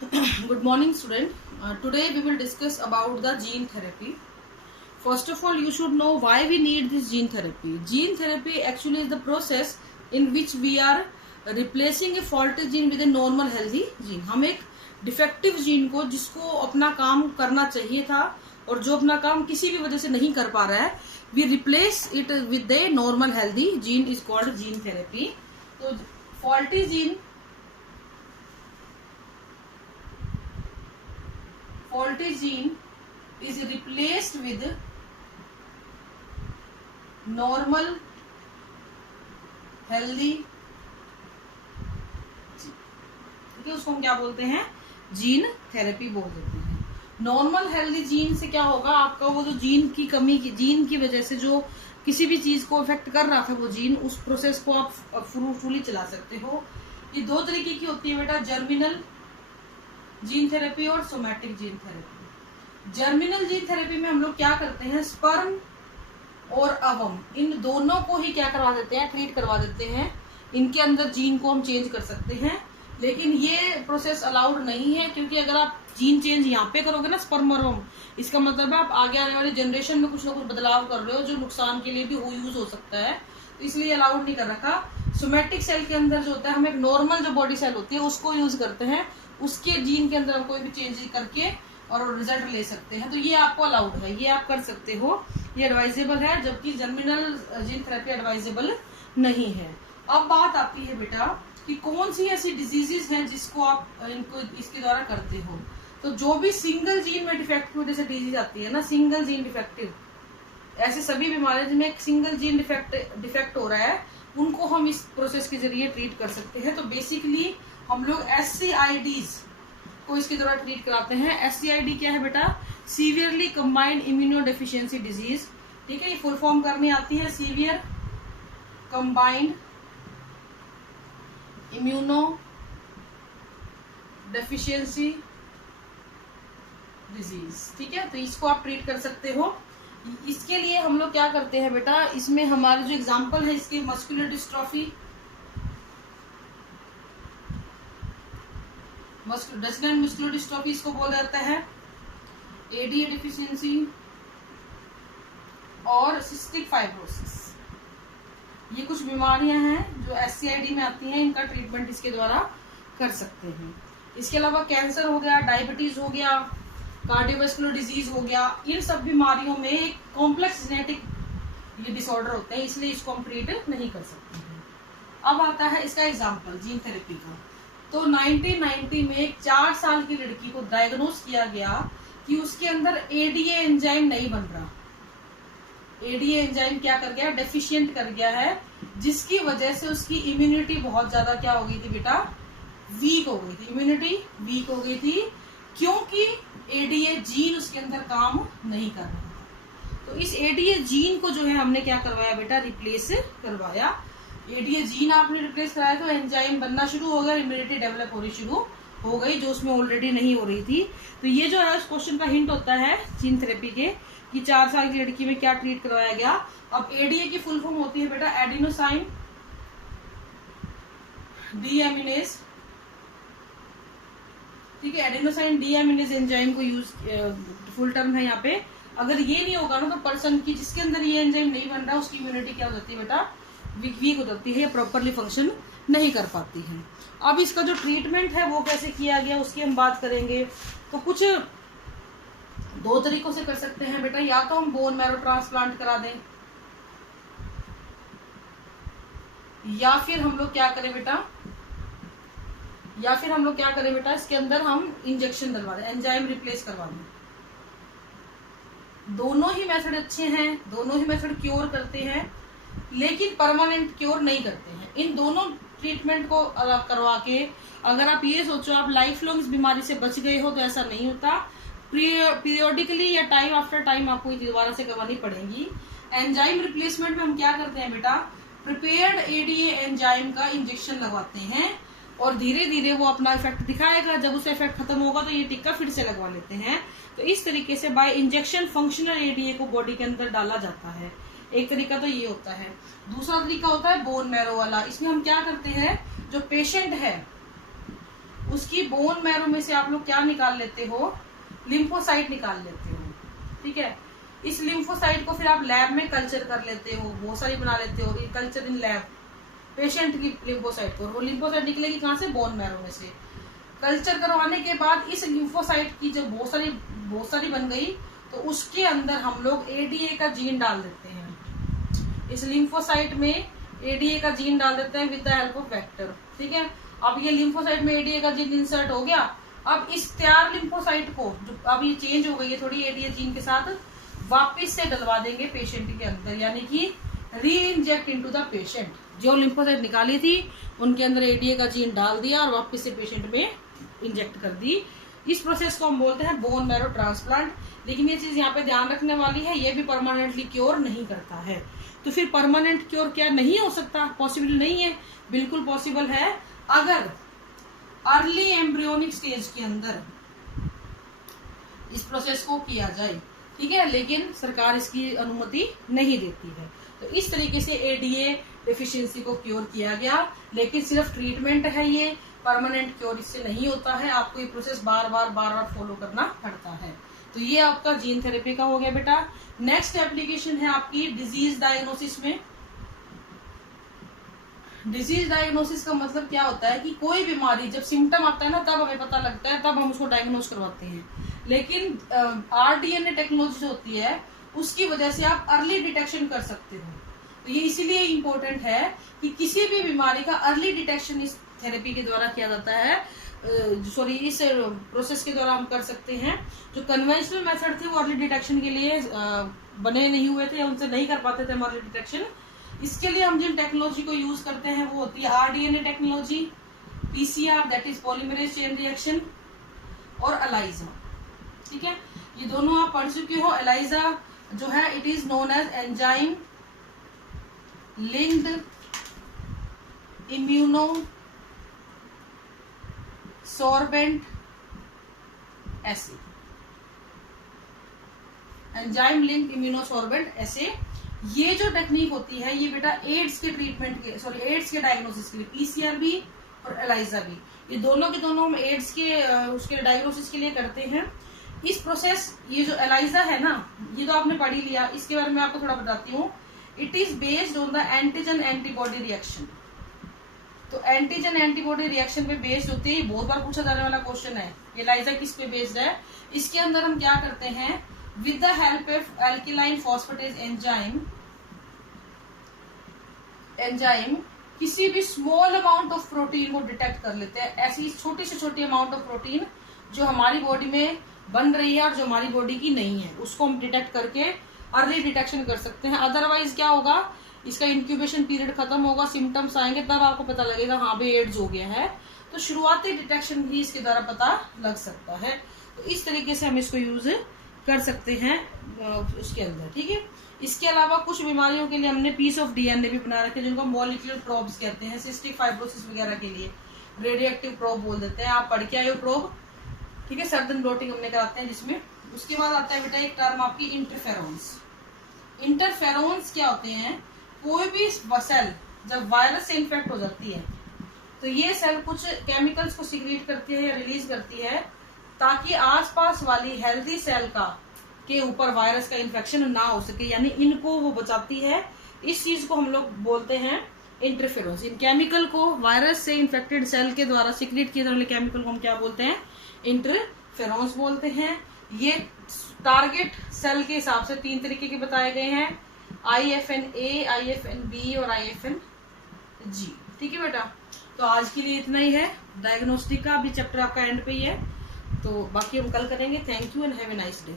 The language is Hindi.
Good morning, student. Today we will discuss about the gene therapy. First of all, you should know why we need this gene therapy. Gene therapy actually is the process in which we are replacing a faulty gene with a normal healthy gene. हम एक डिफेक्टिव जीन को, जिसको अपना काम करना चाहिए था और जो अपना काम किसी भी वजह से नहीं कर पा रहा है, we replace it with a normal healthy gene is called gene therapy. तो faulty gene is replaced with normal healthy ठीक है, उसको हम क्या बोलते हैं? जीन थेरेपी बोल देते हैं. नॉर्मल हेल्दी जीन से क्या होगा? आपका वो जो जीन की कमी की, जीन की वजह से जो किसी भी चीज को इफेक्ट कर रहा था वो जीन, उस प्रोसेस को आप फ्रूटफुली चला सकते हो. ये दो तरीके की होती है बेटा, जर्मिनल जीन थेरेपी और somatic gene therapy. Germinal gene therapy में हम लोग क्या करते हैं? स्पर्म और अवम, इन दोनों को ही क्या करवा देते हैं? ट्रीट करवा देते हैं. इनके अंदर जीन को हम चेंज कर सकते हैं, लेकिन ये प्रोसेस अलाउड नहीं है, क्योंकि अगर आप जीन चेंज यहाँ पे करोगे ना, स्पर्म और अवम, इसका मतलब है आप आगे आने वाली जनरेशन में कुछ ना कुछ बदलाव कर रहे हो जो नुकसान के लिए भी यूज हो सकता है. तो इसलिए अलाउड नहीं कर रखा. सोमैटिक सेल के अंदर जो होता है, हम एक नॉर्मल जो बॉडी सेल होती है उसको यूज करते हैं. उसके जीन के अंदर हम कोई भी चेंज करके और रिजल्ट ले सकते हैं. तो ये आपको अलाउड है, ये आप कर सकते हो, ये एडवाइजेबल है. जबकि जर्मिनल जीन थेरेपी एडवाइजेबल नहीं है. अब बात आती है बेटा कि कौन सी ऐसी डिजीजेस हैं जिसको आप इनको इसके द्वारा करते हो. तो जो भी सिंगल जीन में डिफेक्ट की वजह से डिजीज आती है ना, सिंगल जीन डिफेक्टिव, ऐसे सभी बीमारियां जिनमें एक सिंगल जीन डिफेक्ट हो रहा है, उनको हम इस प्रोसेस के जरिए ट्रीट कर सकते हैं. तो बेसिकली हम लोग SCIDs को इसके द्वारा ट्रीट कराते हैं. SCID क्या है बेटा? Severely combined immuno deficiency disease. ठीक है, ये फुल फॉर्म करनी आती है, severe combined immuno deficiency disease. ठीक है, तो इसको आप ट्रीट कर सकते हो. इसके लिए हम लोग क्या करते हैं बेटा, इसमें हमारे जो एग्जांपल है इसके, मस्कुलर डिस्ट्रॉफी, डचलन मस्कुलर डिस्ट्रॉफी इसको बोला जाता है, ADA डिफिशियंसी और सिस्टिक फाइब्रोसिस. ये कुछ बीमारियां हैं जो SCID में आती हैं. इनका ट्रीटमेंट इसके द्वारा कर सकते हैं. इसके अलावा कैंसर हो गया, डायबिटीज हो गया, कार्डियोवास्कुलर डिजीज हो गया. इन सब बीमारियों में एक कॉम्प्लेक्स जेनेटिक ये डिसऑर्डर होते हैं, इसलिए इसको हम ट्रीट नहीं कर सकते हैं. अब आता है इसका एग्जाम्पल जीन थेरेपी का. तो 1990 में एक 4 साल की लड़की को डायग्नोस किया गया कि उसके अंदर ADA एंजाइम नहीं बन रहा. ADA एंजाइम क्या कर गया? डेफिशिएंट कर गया है, जिसकी वजह से उसकी इम्यूनिटी बहुत ज्यादा क्या हो गई थी बेटा? वीक हो गई थी. इम्यूनिटी वीक हो गई थी क्योंकि ADA जीन उसके अंदर काम नहीं कर रहा. तो इस ADA जीन को जो है हमने क्या करवाया बेटा? रिप्लेस करवाया. ADA जीन आपने रिप्लेस कराया तो एंजाइम बनना शुरू हो गया, इम्यूनिटी डेवलप होनी शुरू हो गई, जो उसमें ऑलरेडी नहीं हो रही थी. तो ये जो है उस क्वेश्चन का हिंट होता है जीन थेरेपी के, कि 4 साल की लड़की में क्या ट्रीट करवाया गया. अब ADA की फुल फॉर्म होती है बेटा एडिनोसाइन डीएमिनेज. ठीक है, एडिनोसाइन डीएमिनेज एंजाइम को यूज फुल टर्म है यहाँ पे. अगर ये नहीं होगा ना, तो पर्सन की जिसके अंदर ये एंजाइम नहीं बन रहा, उसकी इम्यूनिटी क्या हो जाती है बेटा? वीक हो जाती है, या प्रॉपरली फंक्शन नहीं कर पाती है. अब इसका जो ट्रीटमेंट है वो कैसे किया गया उसकी हम बात करेंगे. तो कुछ 2 तरीकों से कर सकते हैं बेटा. या तो हम बोन मैरो ट्रांसप्लांट करा दें, या फिर हम लोग क्या करें बेटा, इसके अंदर हम इंजेक्शन डलवा दें, एंजाइम रिप्लेस करवा दें. दोनों ही मेथड अच्छे हैं, दोनों ही मेथड क्योर करते हैं, लेकिन परमानेंट क्योर नहीं करते हैं. इन दोनों ट्रीटमेंट को करवा के अगर आप ये सोचो आप लाइफ लॉन्ग इस बीमारी से बच गए हो, तो ऐसा नहीं होता. पीरियोडिकली या टाइम आफ्टर टाइम आपको दोबारा से करवानी पड़ेगी. एंजाइम रिप्लेसमेंट में हम क्या करते हैं बेटा? प्रिपेयर्ड ADA एंजाइम का इंजेक्शन लगवाते हैं, और धीरे धीरे वो अपना इफेक्ट दिखाएगा. जब उसका इफेक्ट खत्म होगा तो ये टिक्का फिर से लगवा लेते हैं. तो इस तरीके से बाय इंजेक्शन फंक्शनल ADA को बॉडी के अंदर डाला जाता है. एक तरीका तो ये होता है. दूसरा तरीका होता है बोन मैरो वाला. इसमें हम क्या करते हैं, जो पेशेंट है उसकी बोन मैरो में से आप लोग क्या निकाल लेते हो, लिम्फोसाइट निकाल लेते हो, ठीक है। इस लिम्फोसाइट को फिर आप लैब में कल्चर कर लेते हो, बहुत सारी बना लेते हो, कल्चर इन लैब पेशेंट की लिम्फोसाइट को। वो लिम्फोसाइट निकलेगी कहाँ से, बोन मैरो में से। कल्चर करवाने के बाद इस लिम्फोसाइट की जब बहुत सारी बन गई, तो उसके अंदर हम लोग एडीए का जीन डाल देते हैं। इस लिम्फोसाइट में एडीए का जीन डाल देते हैं with the help of vector, ठीक है। अब ये लिम्फोसाइट में एडीए का जीन इंसर्ट हो गया। अब इस तैयार लिम्फोसाइट को, जो अब ये चेंज हो गई है थोड़ी एडीए जीन के साथ, वापस से डलवा देंगे पेशेंट के अंदर, यानी कि री इंजेक्ट इनटू द पेशेंट। जो लिम्फोसाइट निकाली थी उनके अंदर एडीए का जीन डाल दिया और वापस से पेशेंट में इंजेक्ट कर दी। इस प्रोसेस को हम बोलते हैं बोन मैरो ट्रांसप्लांट। लेकिन ये चीज यहाँ पे ध्यान रखने वाली है, ये भी परमानेंटली क्योर नहीं करता है। तो फिर परमानेंट क्योर क्या नहीं हो सकता, पॉसिबल नहीं है? बिल्कुल पॉसिबल है, अगर अर्ली एम्ब्रियोनिक स्टेज के अंदर इस प्रोसेस को किया जाए, ठीक है। लेकिन सरकार इसकी अनुमति नहीं देती है। तो इस तरीके से एडीए डेफिशिएंसी को क्योर किया गया, लेकिन सिर्फ ट्रीटमेंट है, ये परमानेंट क्योर इससे नहीं होता है। आपको ये प्रोसेस बार बार फॉलो करना पड़ता है। तो ये आपका जीन थेरेपी का हो गया बेटा। नेक्स्ट एप्लीकेशन है आपकी डिजीज डायग्नोसिस में। डिजीज डायग्नोसिस का मतलब क्या होता है कि कोई बीमारी जब सिम्टम आता है ना, तब हमें पता लगता है, तब हम उसको डायग्नोस करवाते हैं। लेकिन आरडीएनए टेक्नोलॉजी जो होती है, उसकी वजह से आप अर्ली डिटेक्शन कर सकते हो। तो ये इसीलिए इम्पोर्टेंट है कि किसी भी बीमारी का अर्ली डिटेक्शन इस थेरेपी के द्वारा किया जाता है, इस प्रोसेस के द्वारा हम कर सकते हैं। जो कन्वेंशनल मेथड थे वो अर्ली डिटेक्शन के लिए बने नहीं हुए थे, उनसे नहीं कर पाते थे हम अर्ली डिटेक्शन। इसके लिए हम जिन टेक्नोलॉजी को यूज करते हैं वो होती है rDNA technology, PCR that is polymerase chain reaction, और एलाइजा, ठीक है। ये दोनों आप पढ़ चुके हो। एलाइजा जो है it is known as enzyme linked immunosorbent assay, enzyme linked immunosorbent assay. ये जो टेक्निक होती है ये बेटा एड्स के ट्रीटमेंट के एड्स के डायग्नोसिस के लिए, पीसीआर भी और एलाइजा भी, ये दोनों के दोनों हम एड्स के उसके डायग्नोसिस के लिए करते हैं। इस प्रोसेस, ये जो एलाइजा है ना, ये तो आपने पढ़ ही लिया, इसके बारे में आपको थोड़ा बताती हूँ। It is based on the antigen antibody reaction. तो एंटीजन एंटीबॉडी रिएक्शन पे बेस्ड होती है। बहुत बार पूछा जाने वाला क्वेश्चन है, एलाइजा किस पे बेस्ड है। इसके अंदर हम क्या करते हैं, with the help of alkaline phosphatase enzyme किसी भी स्मॉल अमाउंट ऑफ प्रोटीन को डिटेक्ट कर लेते हैं। ऐसी छोटी से छोटी अमाउंट ऑफ प्रोटीन जो हमारी बॉडी में बन रही है और जो हमारी बॉडी की नहीं है, उसको हम डिटेक्ट करके अर्ली डिटेक्शन कर सकते हैं। अदरवाइज क्या होगा, इसका इंक्यूबेशन पीरियड खत्म होगा, सिम्टम्स आएंगे, तब आपको पता लगेगा हाँ भाई एड्स हो गया है। तो शुरुआती डिटेक्शन भी इसके द्वारा पता लग सकता है। तो इस तरीके से हम इसको यूज कर सकते हैं उसके अंदर, ठीक है। इसके अलावा कुछ बीमारियों के लिए हमने पीस ऑफ डीएनए भी बना रखे, जिनको मॉलिक्यूलर प्रोब्स कहते हैं। सिस्टिक फाइब्रोसिस वगैरह के लिए रेडियो एक्टिव प्रोब बोल देते हैं। आप पढ़ के आए हो प्रोब, ठीक है। सर्दन ब्लोटिंग हमने कराते हैं जिसमें। उसके बाद आता है बेटा एक टर्म आपकी इंटरफेरोन्स। इंटरफेरोन्स क्या होते हैं, कोई भी सेल जब वायरस से इन्फेक्ट हो जाती है तो ये सेल कुछ केमिकल्स को सिक्रीट करती है या रिलीज करती है, ताकि आसपास वाली हेल्दी सेल के ऊपर वायरस का इन्फेक्शन ना हो सके, यानी इनको वो बचाती है। इस चीज को हम लोग बोलते हैं इंटरफेरोन्स। इन केमिकल को, वायरस से इन्फेक्टेड सेल के द्वारा सिक्रीट किए जाने वाले केमिकल को हम क्या बोलते हैं, इंटरफेरोन्स बोलते हैं। ये टारगेट सेल के हिसाब से 3 तरीके के बताए गए हैं, IFN-A, IFN-B और IFN-G, ठीक है बेटा। तो आज के लिए इतना ही है। डायग्नोस्टिक का अभी चैप्टर आपका एंड पे ही है, तो बाकी हम कल करेंगे। Thank you and have a nice day.